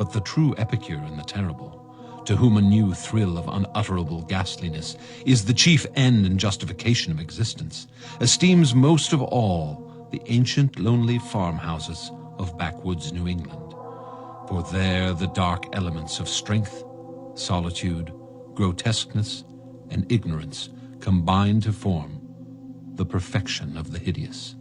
But the true epicure in the terrible, to whom a new thrill of unutterable ghastliness is the chief end and justification of existence, esteems most of all the ancient lonely farmhouses of backwoods New England. For there the dark elements of strength, solitude, grotesqueness, and ignorance combine to form the perfection of the hideous.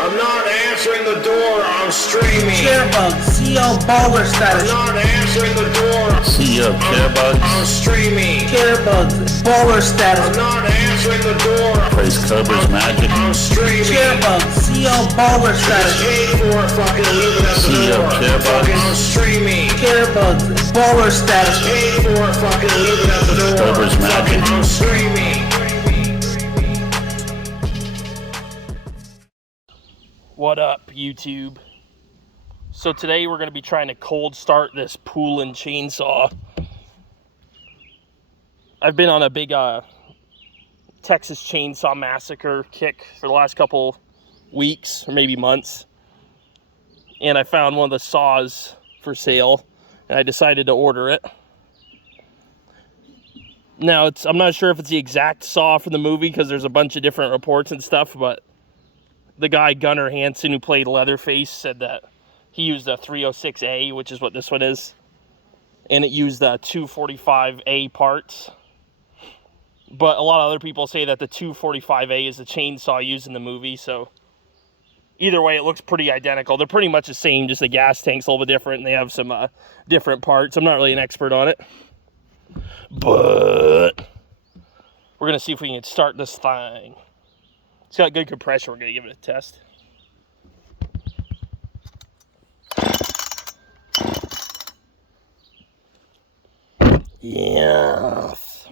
I'm not answering the door, I'm streaming. Chairbugs, CEO baller status. I'm not answering the door. CEO Chairbugs. I'm streaming. Chairbugs, baller status. I'm not answering the door. Plays Cobra's Magic. I'm streaming. Chairbugs, CEO baller status. Paid for it, fucking leave it at the CEO door. Chairbugs. Fucking I'm streaming. Chairbugs, baller status. Paid for it, fucking leave it at the door. Cobra's Magic. Fucking I'm streaming. What up, YouTube? So today we're going to be trying to cold start this pool and chainsaw. I've been on a big Texas Chainsaw Massacre kick for the last couple weeks or maybe months. And I found one of the saws for sale and I decided to order it. Now, I'm not sure if it's the exact saw from the movie because there's a bunch of different reports and stuff, but the guy Gunnar Hansen who played Leatherface said that he used a 306A, which is what this one is, and it used the 245A parts. But a lot of other people say that the 245A is the chainsaw used in the movie, so either way, it looks pretty identical. They're pretty much the same, just the gas tank's a little bit different, and they have some different parts. I'm not really an expert on it, but we're going to see if we can start this thing. It's got good compression. We're going to give it a test. Yes.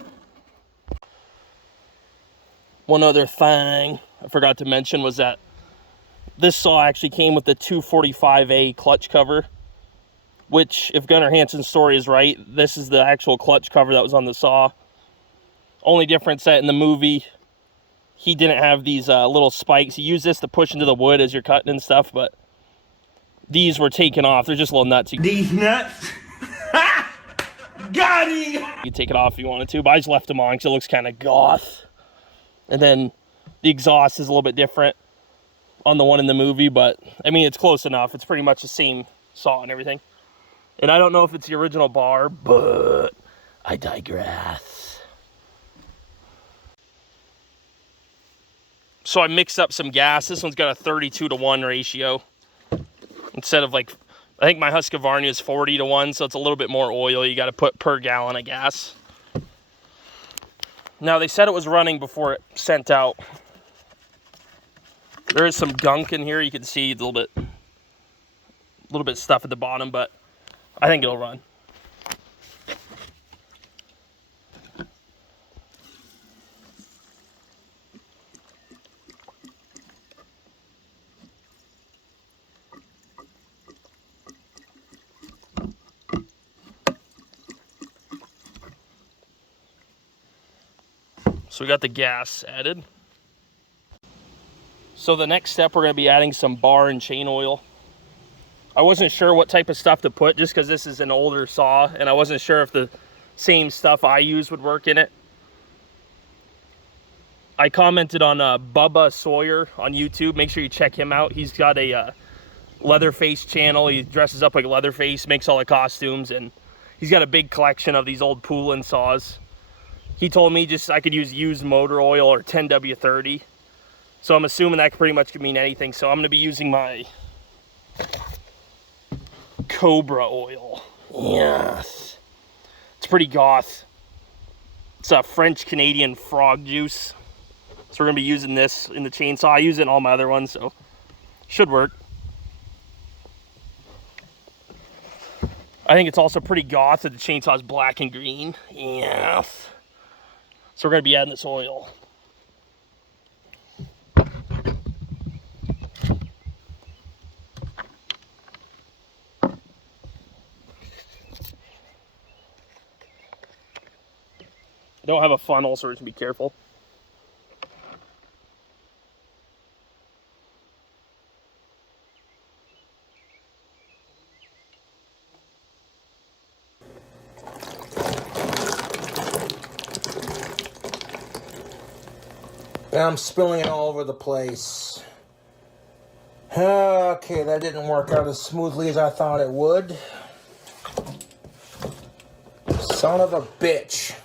One other thing I forgot to mention was that this saw actually came with the 245A clutch cover, which, if Gunnar Hansen's story is right, this is the actual clutch cover that was on the saw. Only difference that in the movie, he didn't have these little spikes. He used this to push into the wood as you're cutting and stuff, but these were taken off. They're just a little nuts. These nuts? Got him! You could take it off if you wanted to, but I just left them on because it looks kind of goth. And then the exhaust is a little bit different on the one in the movie, but I mean, it's close enough. It's pretty much the same saw and everything. And I don't know if it's the original bar, but I digress. So I mixed up some gas. This one's got a 32-to-1 ratio. Instead of like, I think my Husqvarna is 40-to-1, so it's a little bit more oil you got to put per gallon of gas. Now, they said it was running before it sent out. There is some gunk in here. You can see a little bit stuff at the bottom, but I think it'll run. So we got the gas added. So the next step, we're going to be adding some bar and chain oil. I wasn't sure what type of stuff to put just because this is an older saw, and I wasn't sure if the same stuff I use would work in it. I commented on Bubba Sawyer on YouTube. Make sure you check him out. He's got a Leatherface channel. He dresses up like Leatherface, makes all the costumes, and he's got a big collection of these old pool-in saws. He told me just I could use used motor oil or 10W30. So I'm assuming that pretty much could mean anything. So I'm going to be using my Cobra oil. Yes. It's pretty goth. It's a French-Canadian frog juice. So we're going to be using this in the chainsaw. I use it in all my other ones, so should work. I think it's also pretty goth that the chainsaw is black and green. Yes. So we're going to be adding this oil. Don't have a funnel, so just be careful. And I'm spilling it all over the place. Okay, that didn't work out as smoothly as I thought it would. Son of a bitch.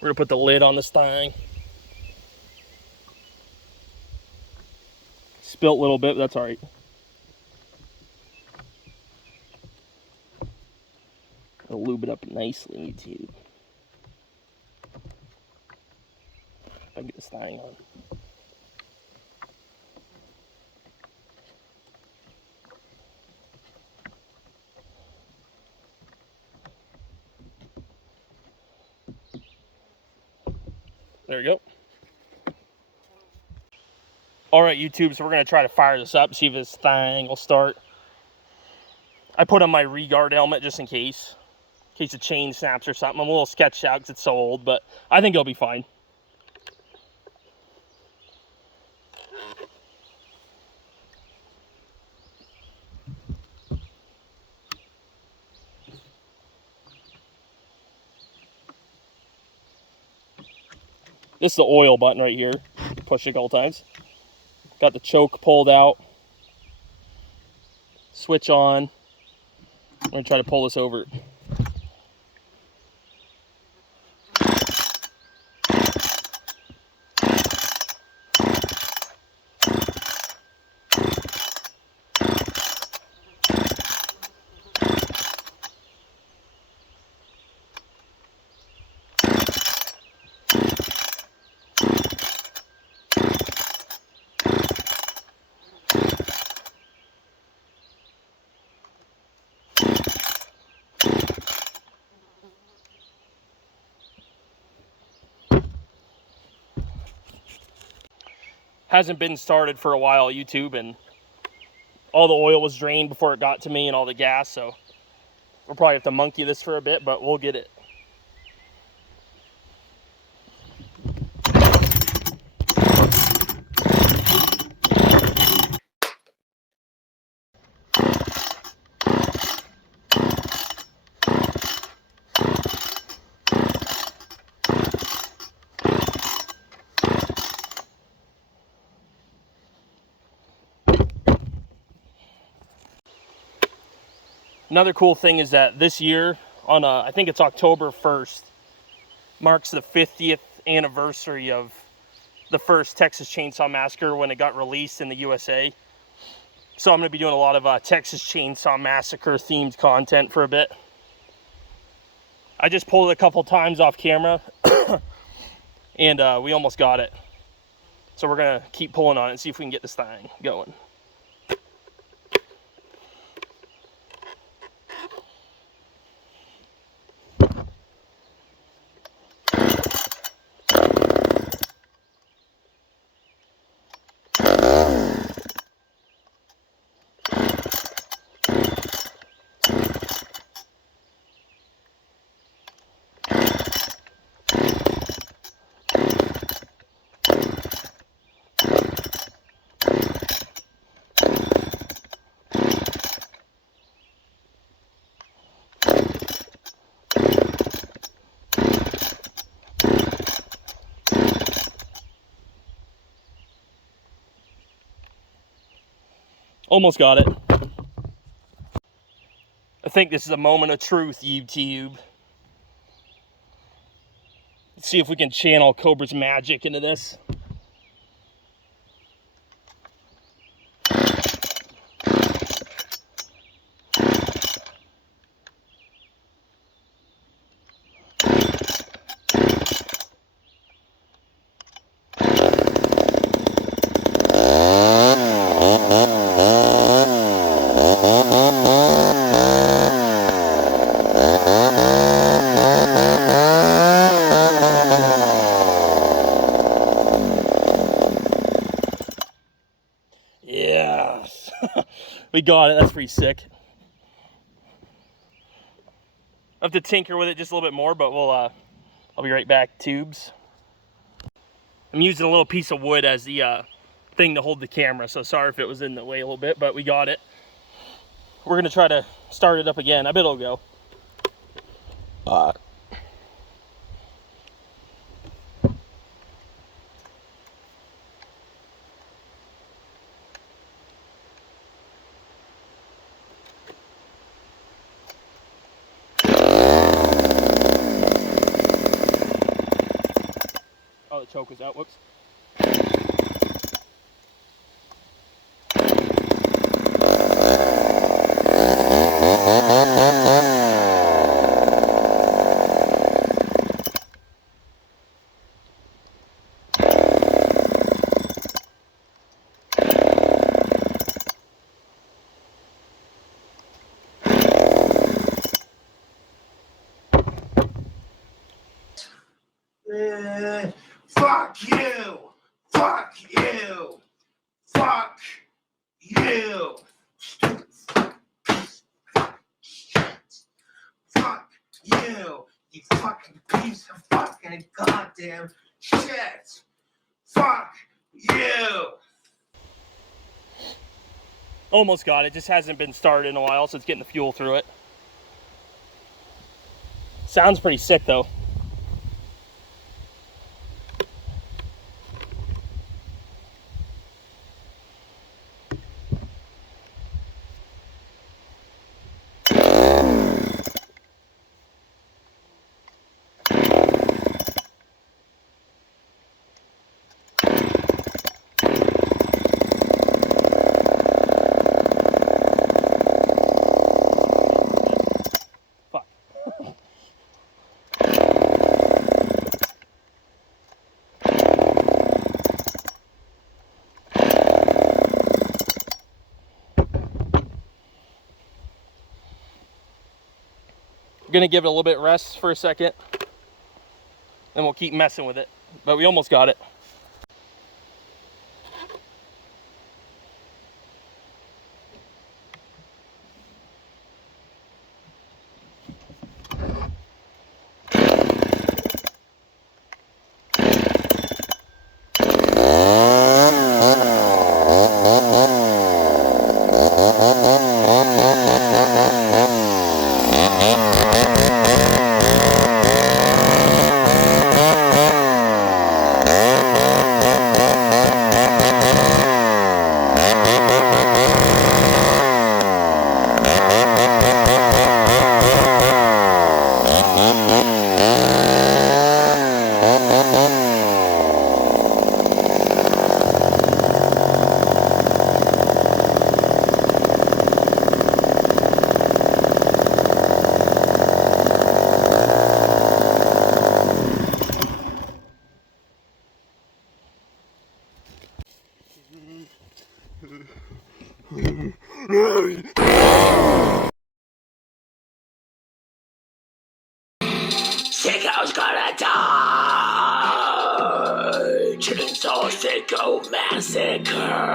We're gonna put the lid on this thing. Spilt a little bit, but that's all right. I'll lube it up nicely, YouTube. If I get this thing on. There we go. All right, YouTube, so we're gonna try to fire this up, see if this thing will start. I put on my Regard helmet just in case the chain snaps or something. I'm a little sketched out because it's so old, but I think it'll be fine. This is the oil button right here. Push it a couple times. Got the choke pulled out. Switch on. I'm gonna try to pull this over. Hasn't been started for a while, YouTube, and all the oil was drained before it got to me and all the gas, so we'll probably have to monkey this for a bit, but we'll get it. Another cool thing is that this year, on I think it's October 1st, marks the 50th anniversary of the first Texas Chainsaw Massacre when it got released in the USA. So I'm going to be doing a lot of Texas Chainsaw Massacre themed content for a bit. I just pulled it a couple times off camera, and we almost got it. So we're going to keep pulling on it and see if we can get this thing going. Almost got it. I think this is a moment of truth, YouTube. Let's see if we can channel Cobra's magic into this. got it. That's pretty sick. I have to tinker with it just a little bit more, but I'll be right back. Tubes. I'm using a little piece of wood as the thing to hold the camera, so sorry if it was in the way a little bit, but we got it. We're gonna try to start it up again. I bet it'll go. Oh, the choke was out. Whoops. Fuck you! Fuck you! Fuck you! Stupid shit! Fuck you! You fucking piece of fucking goddamn shit! Fuck you! Almost got it. Just hasn't been started in a while, so it's getting the fuel through it. Sounds pretty sick though. Gonna give it a little bit of rest for a second, then we'll keep messing with it, but we almost got it. Sicko's gonna die! Chainsaw Sicko Massacre!